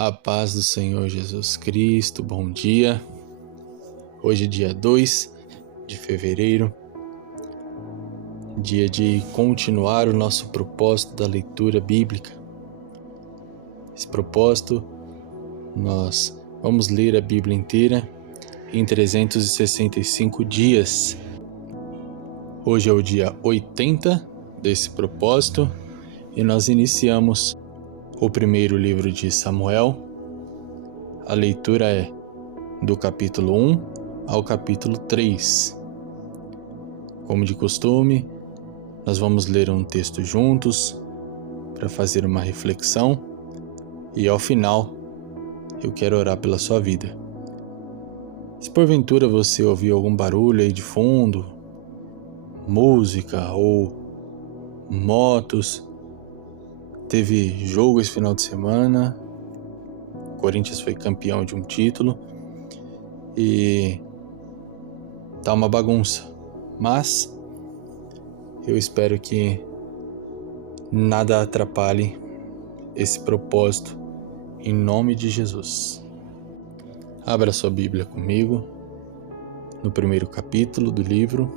A paz do Senhor Jesus Cristo, bom dia. Hoje é dia 2 de fevereiro, dia de continuar o nosso propósito da leitura bíblica. Esse propósito, nós vamos ler a Bíblia inteira em 365 dias. Hoje é o dia 80 desse propósito e nós iniciamos o primeiro livro de Samuel. A leitura é do capítulo 1 ao capítulo 3. Como de costume, nós vamos ler um texto juntos para fazer uma reflexão e ao final eu quero orar pela sua vida. Se porventura você ouvir algum barulho aí de fundo, música ou motos, teve jogo esse final de semana, o Corinthians foi campeão de um título e tá uma bagunça, mas eu espero que nada atrapalhe esse propósito em nome de Jesus. Abra sua Bíblia comigo no primeiro capítulo do livro,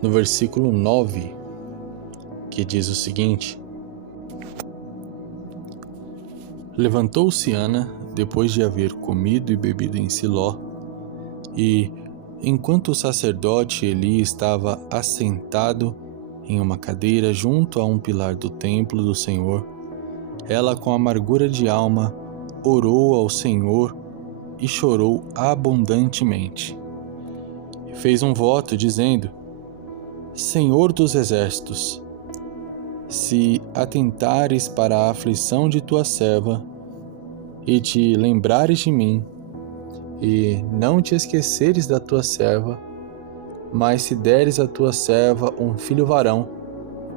no versículo 9, que diz o seguinte: Levantou-se Ana, depois de haver comido e bebido em Siló, e, enquanto o sacerdote Eli estava assentado em uma cadeira junto a um pilar do templo do Senhor, ela, com amargura de alma, orou ao Senhor e chorou abundantemente. E fez um voto, dizendo: Senhor dos exércitos, se atentares para a aflição de tua serva e te lembrares de mim, e não te esqueceres da tua serva, mas se deres à tua serva um filho varão,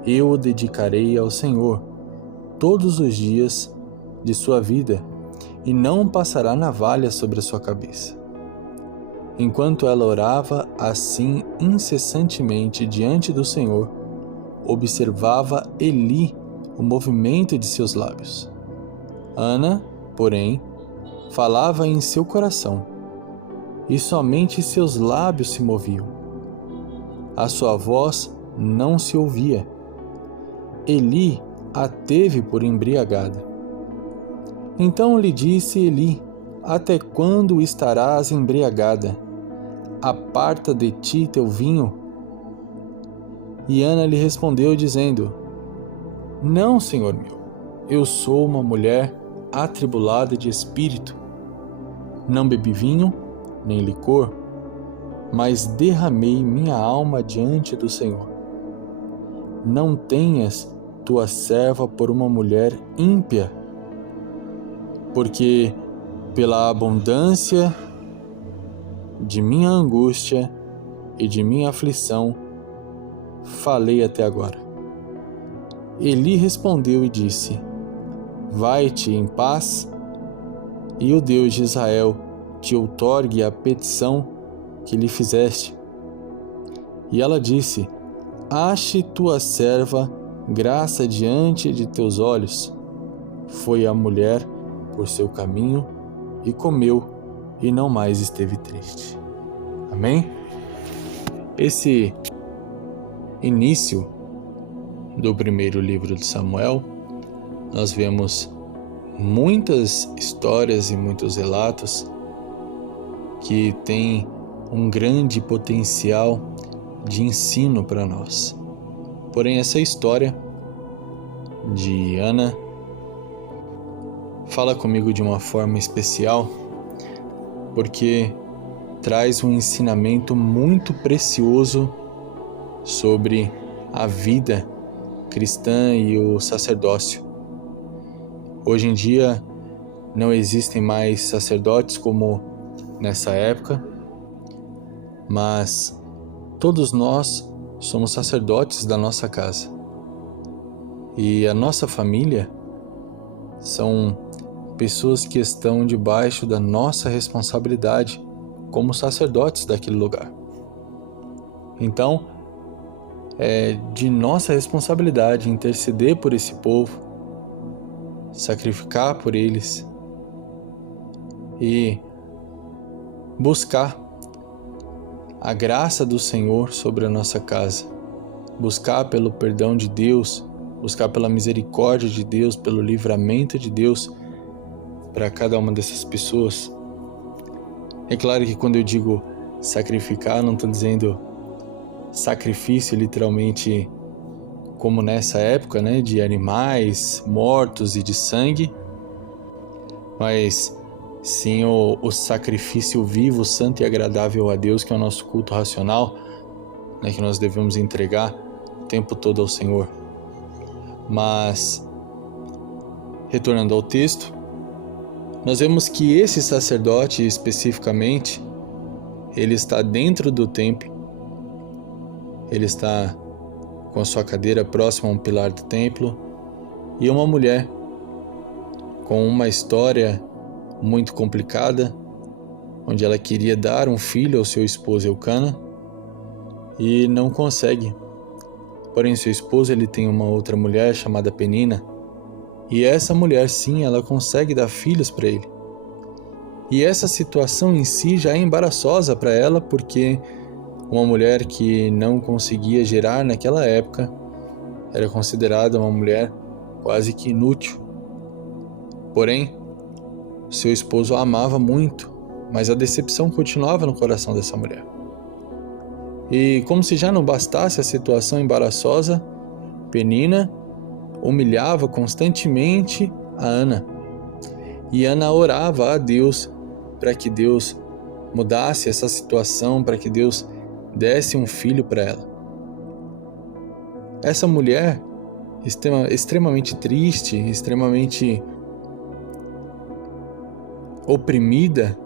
eu o dedicarei ao Senhor todos os dias de sua vida, e não passará navalha sobre a sua cabeça. Enquanto ela orava assim incessantemente diante do Senhor, observava Eli o movimento de seus lábios. Ana, porém, falava em seu coração, e somente seus lábios se moviam. A sua voz não se ouvia. Eli a teve por embriagada. Então lhe disse Eli: Até quando estarás embriagada? Aparta de ti teu vinho. E Ana lhe respondeu, dizendo: Não, senhor meu, eu sou uma mulher atribulada de espírito. Não bebi vinho, nem licor, mas derramei minha alma diante do Senhor. Não tenhas tua serva por uma mulher ímpia, porque pela abundância de minha angústia e de minha aflição falei até agora. Eli respondeu e disse: Vai-te em paz, e o Deus de Israel te outorgue a petição que lhe fizeste. E ela disse: Ache tua serva graça diante de teus olhos. Foi a mulher por seu caminho e comeu, e não mais esteve triste. Amém? Esse início do primeiro livro de Samuel, nós vemos muitas histórias e muitos relatos que têm um grande potencial de ensino para nós. Porém, essa história de Ana fala comigo de uma forma especial, porque traz um ensinamento muito precioso sobre a vida cristã e o sacerdócio. Hoje em dia não existem mais sacerdotes como nessa época, mas todos nós somos sacerdotes da nossa casa. E a nossa família são pessoas que estão debaixo da nossa responsabilidade como sacerdotes daquele lugar. Então, é de nossa responsabilidade interceder por esse povo, sacrificar por eles e buscar a graça do Senhor sobre a nossa casa, buscar pelo perdão de Deus, buscar pela misericórdia de Deus, pelo livramento de Deus para cada uma dessas pessoas. É claro que quando eu digo sacrificar, não estou dizendo sacrifício literalmente como nessa época, né, de animais mortos e de sangue, mas sim o sacrifício vivo, santo e agradável a Deus, que é o nosso culto racional, né, que nós devemos entregar o tempo todo ao Senhor. Mas, retornando ao texto, nós vemos que esse sacerdote especificamente, ele está dentro do templo, ele está com a sua cadeira próxima a um pilar do templo, e uma mulher com uma história muito complicada, onde ela queria dar um filho ao seu esposo Eucana e não consegue. Porém, seu esposo ele tem uma outra mulher chamada Penina, e essa mulher sim, ela consegue dar filhos para ele. E essa situação em si já é embaraçosa para ela, porque uma mulher que não conseguia gerar naquela época era considerada uma mulher quase que inútil. Porém, seu esposo a amava muito, mas a decepção continuava no coração dessa mulher. E como se já não bastasse a situação embaraçosa, Penina humilhava constantemente a Ana. E Ana orava a Deus para que Deus mudasse essa situação, para que Deus desse um filho para ela. Essa mulher, extremamente triste, extremamente oprimida,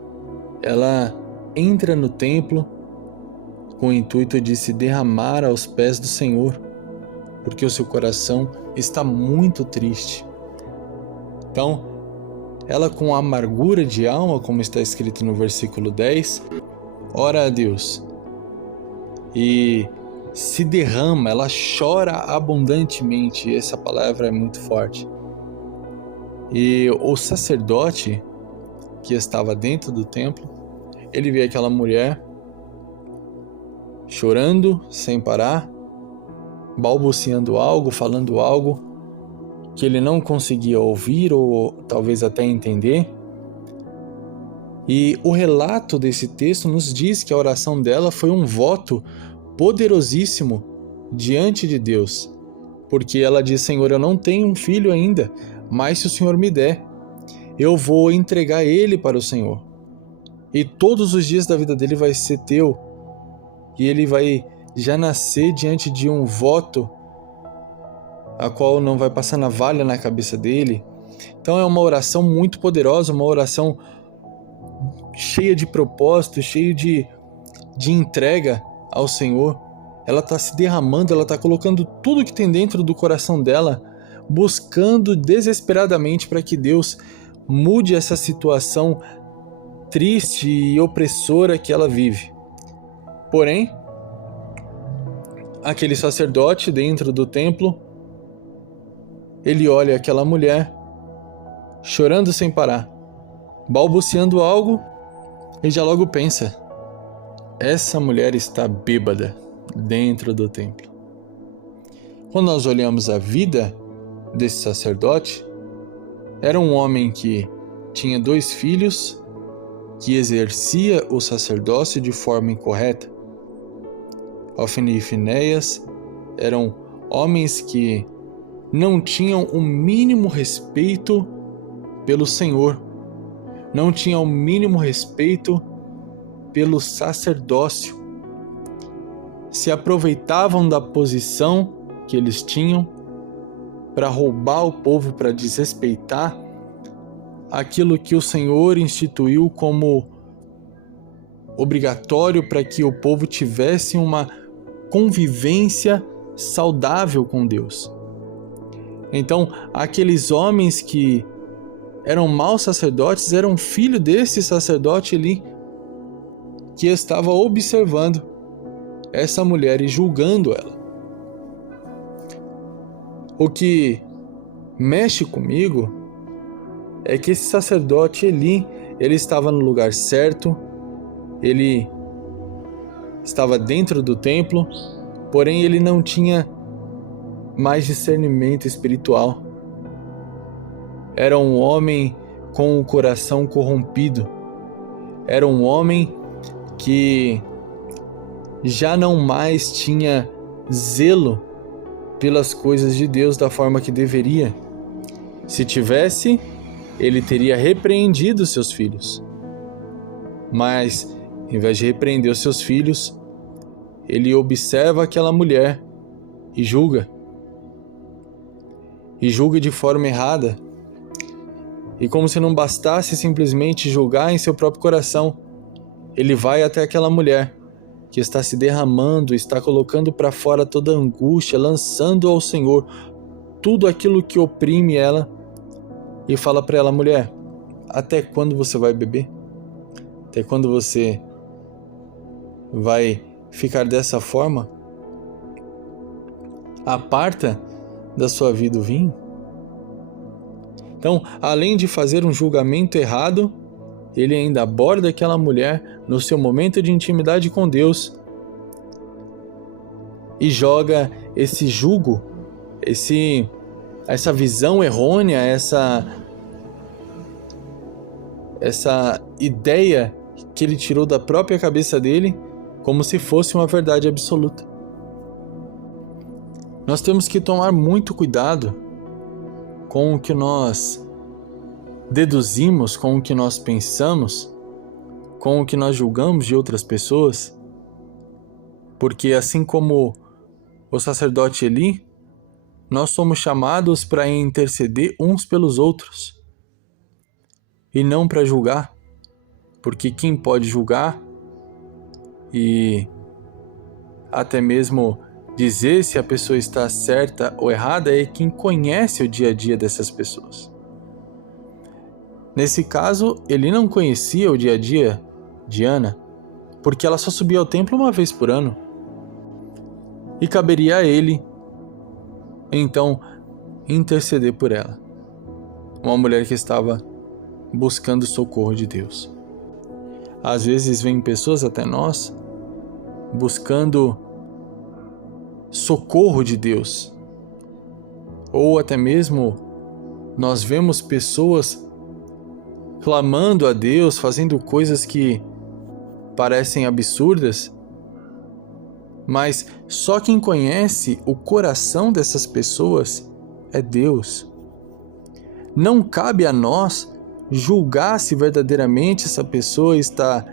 ela entra no templo com o intuito de se derramar aos pés do Senhor, porque o seu coração está muito triste. Então, ela com amargura de alma, como está escrito no versículo 10, ora a Deus e se derrama, ela chora abundantemente, e essa palavra é muito forte. E o sacerdote que estava dentro do templo, ele vê aquela mulher chorando sem parar, balbuciando algo, falando algo que ele não conseguia ouvir ou talvez até entender. E o relato desse texto nos diz que a oração dela foi um voto poderosíssimo diante de Deus, porque ela diz: Senhor, eu não tenho um filho ainda, mas se o Senhor me der, eu vou entregar ele para o Senhor, e todos os dias da vida dele vai ser teu, e ele vai já nascer diante de um voto a qual não vai passar navalha na cabeça dele. Então é uma oração muito poderosa, uma oração cheia de propósito, cheia de entrega ao Senhor. Ela está se derramando, ela está colocando tudo que tem dentro do coração dela, buscando desesperadamente para que Deus mude essa situação triste e opressora que ela vive. Porém, aquele sacerdote dentro do templo, ele olha aquela mulher chorando sem parar, balbuciando algo, e já logo pensa: essa mulher está bêbada dentro do templo. Quando nós olhamos a vida desse sacerdote, era um homem que tinha 2 filhos, que exercia o sacerdócio de forma incorreta. Ofni e Finéias eram homens que não tinham o mínimo respeito pelo Senhor, não tinham o mínimo respeito pelo sacerdócio, se aproveitavam da posição que eles tinham para roubar o povo, para desrespeitar aquilo que o Senhor instituiu como obrigatório para que o povo tivesse uma convivência saudável com Deus. Então, aqueles homens que eram maus sacerdotes eram filho desse sacerdote ali, que estava observando essa mulher e julgando ela. O que mexe comigo é que esse sacerdote Eli, ele estava no lugar certo, ele estava dentro do templo, porém ele não tinha mais discernimento espiritual. Era um homem com o coração corrompido. Era um homem que já não mais tinha zelo pelas coisas de Deus da forma que deveria. Se tivesse, ele teria repreendido seus filhos. Mas, em vez de repreender os seus filhos, ele observa aquela mulher e julga. E julga de forma errada. E como se não bastasse simplesmente julgar em seu próprio coração, ele vai até aquela mulher que está se derramando, está colocando para fora toda a angústia, lançando ao Senhor tudo aquilo que oprime ela, e fala para ela: mulher, até quando você vai beber? Até quando você vai ficar dessa forma? Aparta da sua vida o vinho. Então, além de fazer um julgamento errado, ele ainda aborda aquela mulher no seu momento de intimidade com Deus e joga esse jugo, essa visão errônea, essa ideia que ele tirou da própria cabeça dele, como se fosse uma verdade absoluta. Nós temos que tomar muito cuidado com o que nós deduzimos, com o que nós pensamos, com o que nós julgamos de outras pessoas, porque assim como o sacerdote Eli, nós somos chamados para interceder uns pelos outros e não para julgar, porque quem pode julgar e até mesmo dizer se a pessoa está certa ou errada é quem conhece o dia a dia dessas pessoas. Nesse caso, ele não conhecia o dia a dia de Ana, porque ela só subia ao templo uma vez por ano. E caberia a ele, então, interceder por ela. Uma mulher que estava buscando socorro de Deus. Às vezes vêm pessoas até nós buscando socorro de Deus. Ou até mesmo nós vemos pessoas clamando a Deus, fazendo coisas que parecem absurdas, mas só quem conhece o coração dessas pessoas é Deus. Não cabe a nós julgar se verdadeiramente essa pessoa está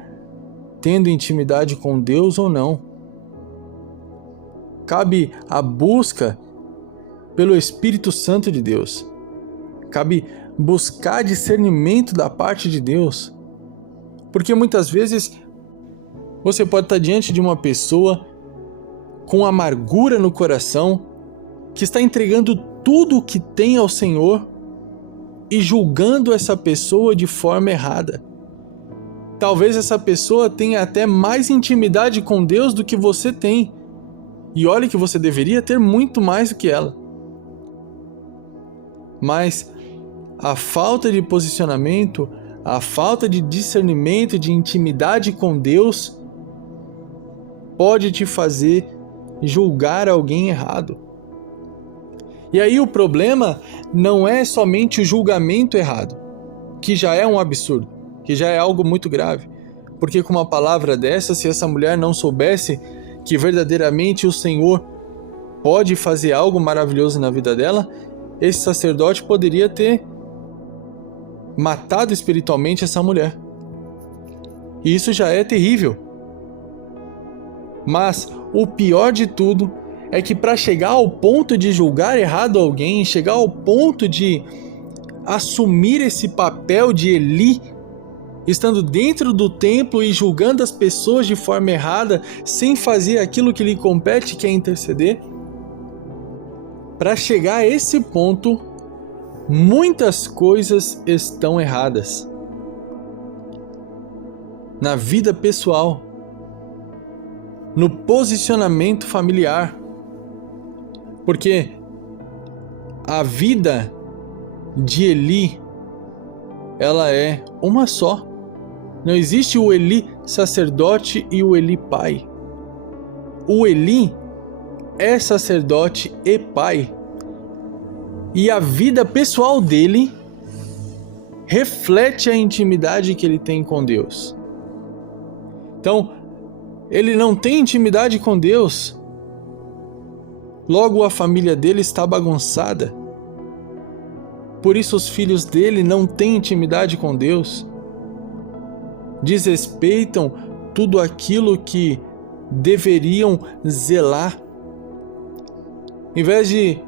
tendo intimidade com Deus ou não. Cabe a busca pelo Espírito Santo de Deus. Cabe buscar discernimento da parte de Deus. Porque muitas vezes você pode estar diante de uma pessoa com amargura no coração, que está entregando tudo o que tem ao Senhor e julgando essa pessoa de forma errada. Talvez essa pessoa tenha até mais intimidade com Deus do que você tem. E olhe que você deveria ter muito mais do que ela. Mas a falta de posicionamento, a falta de discernimento, de intimidade com Deus, pode te fazer julgar alguém errado. E aí o problema não é somente o julgamento errado, que já é um absurdo, que já é algo muito grave. Porque com uma palavra dessa, se essa mulher não soubesse que verdadeiramente o Senhor pode fazer algo maravilhoso na vida dela, esse sacerdote poderia ter matado espiritualmente essa mulher. E isso já é terrível. Mas o pior de tudo é que para chegar ao ponto de julgar errado alguém, chegar ao ponto de assumir esse papel de Eli, estando dentro do templo e julgando as pessoas de forma errada, sem fazer aquilo que lhe compete, que é interceder, para chegar a esse ponto, muitas coisas estão erradas. Na vida pessoal, no posicionamento familiar, porque a vida de Eli ela é uma só. Não existe o Eli sacerdote e o Eli pai. O Eli é sacerdote e pai. E a vida pessoal dele reflete a intimidade que ele tem com Deus. Então, ele não tem intimidade com Deus, logo a família dele está bagunçada. Por isso os filhos dele não têm intimidade com Deus. Desrespeitam tudo aquilo que deveriam zelar. Em vez de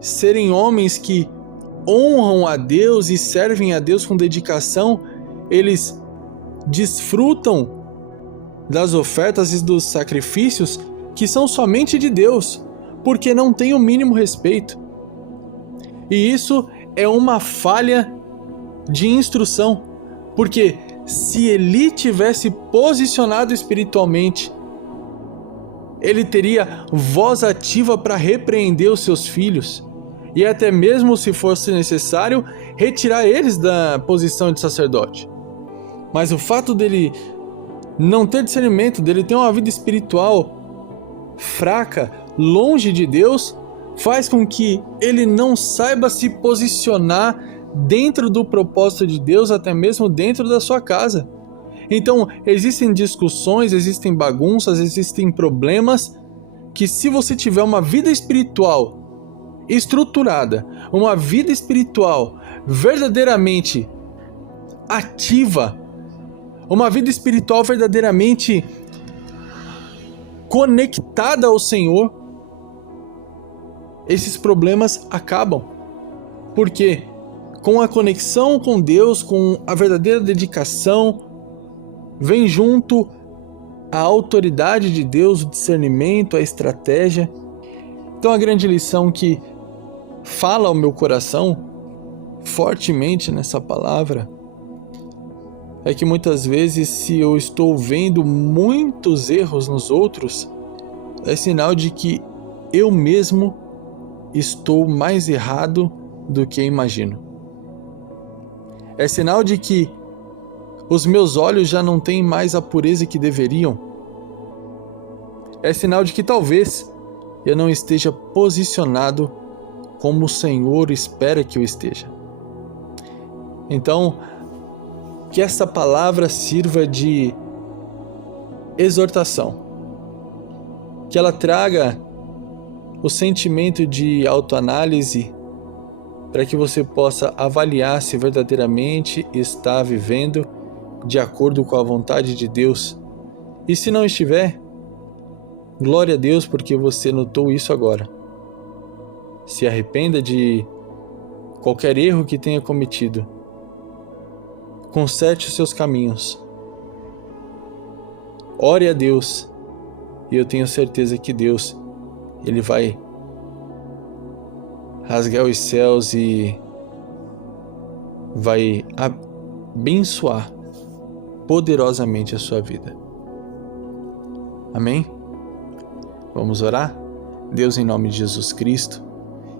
serem homens que honram a Deus e servem a Deus com dedicação, eles desfrutam das ofertas e dos sacrifícios que são somente de Deus, porque não têm o mínimo respeito. E isso é uma falha de instrução, porque se Eli tivesse posicionado espiritualmente, ele teria voz ativa para repreender os seus filhos e até mesmo, se fosse necessário, retirar eles da posição de sacerdote. Mas o fato dele não ter discernimento, dele ter uma vida espiritual fraca, longe de Deus, faz com que ele não saiba se posicionar dentro do propósito de Deus, até mesmo dentro da sua casa. Então, existem discussões, existem bagunças, existem problemas que, se você tiver uma vida espiritual estruturada, uma vida espiritual verdadeiramente ativa, uma vida espiritual verdadeiramente conectada ao Senhor, esses problemas acabam. Porque com a conexão com Deus, com a verdadeira dedicação, vem junto a autoridade de Deus, o discernimento, a estratégia. Então a grande lição que fala ao meu coração fortemente nessa palavra é que muitas vezes, se eu estou vendo muitos erros nos outros, é sinal de que eu mesmo estou mais errado do que imagino. É sinal de que os meus olhos já não têm mais a pureza que deveriam. É sinal de que talvez eu não esteja posicionado como o Senhor espera que eu esteja. Então, que essa palavra sirva de exortação, que ela traga o sentimento de autoanálise para que você possa avaliar se verdadeiramente está vivendo de acordo com a vontade de Deus. E se não estiver, glória a Deus, porque você notou isso agora. Se arrependa de qualquer erro que tenha cometido. Conserte os seus caminhos. Ore a Deus. E eu tenho certeza que Deus, Ele vai rasgar os céus e vai abençoar poderosamente a sua vida. Amém? Vamos orar? Deus, em nome de Jesus Cristo,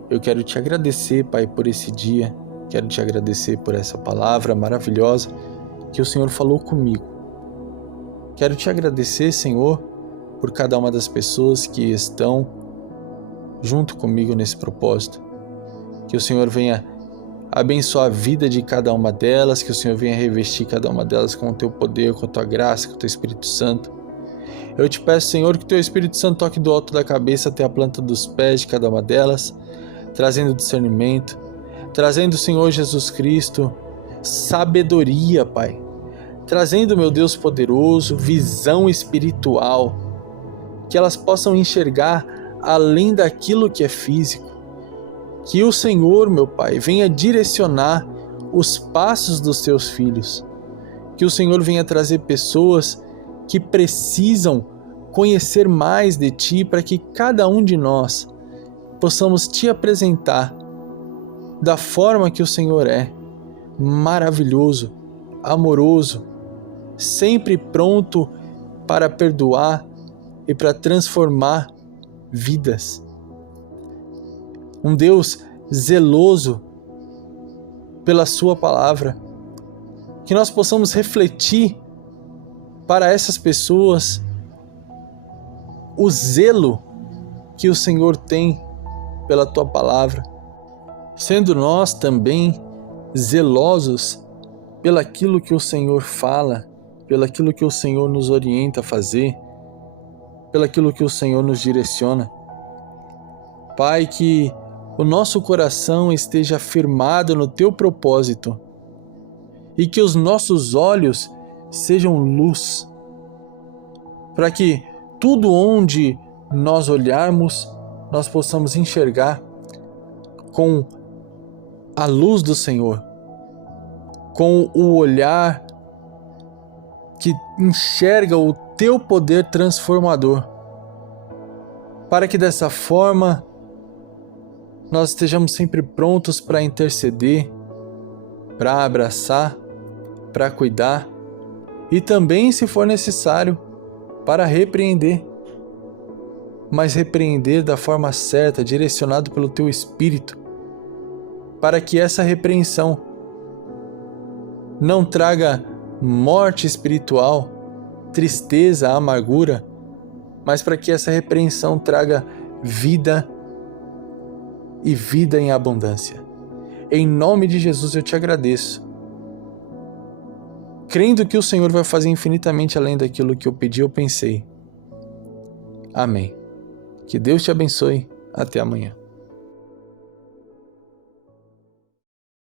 eu quero te agradecer, Pai, por esse dia. Quero te agradecer por essa palavra maravilhosa que o Senhor falou comigo. Quero te agradecer, Senhor, por cada uma das pessoas que estão junto comigo nesse propósito. Que o Senhor venha abençoar a vida de cada uma delas, que o Senhor venha revestir cada uma delas com o teu poder, com a tua graça, com o teu Espírito Santo. Eu te peço, Senhor, que o teu Espírito Santo toque do alto da cabeça até a planta dos pés de cada uma delas, trazendo discernimento, trazendo, Senhor Jesus Cristo, sabedoria, Pai, trazendo, meu Deus poderoso, visão espiritual, que elas possam enxergar além daquilo que é físico, que o Senhor, meu Pai, venha direcionar os passos dos teus filhos, que o Senhor venha trazer pessoas que precisam conhecer mais de Ti, para que cada um de nós possamos Te apresentar da forma que o Senhor é, maravilhoso, amoroso, sempre pronto para perdoar e para transformar vidas. Um Deus zeloso pela sua palavra, que nós possamos refletir para essas pessoas o zelo que o Senhor tem pela Tua palavra, sendo nós também zelosos pelaquilo que o Senhor fala, pelaquilo que o Senhor nos orienta a fazer, pelaquilo que o Senhor nos direciona. Pai, que o nosso coração esteja firmado no Teu propósito e que os nossos olhos sejam luz, para que tudo onde nós olharmos, nós possamos enxergar com a luz do Senhor, com o olhar que enxerga o Teu poder transformador, para que dessa forma nós estejamos sempre prontos para interceder, para abraçar, para cuidar e também, se for necessário, para repreender, mas repreender da forma certa, direcionado pelo Teu Espírito, para que essa repreensão não traga morte espiritual, tristeza, amargura, mas para que essa repreensão traga vida e vida em abundância. Em nome de Jesus eu te agradeço, crendo que o Senhor vai fazer infinitamente além daquilo que eu pedi ou pensei. Amém. Que Deus te abençoe. Até amanhã.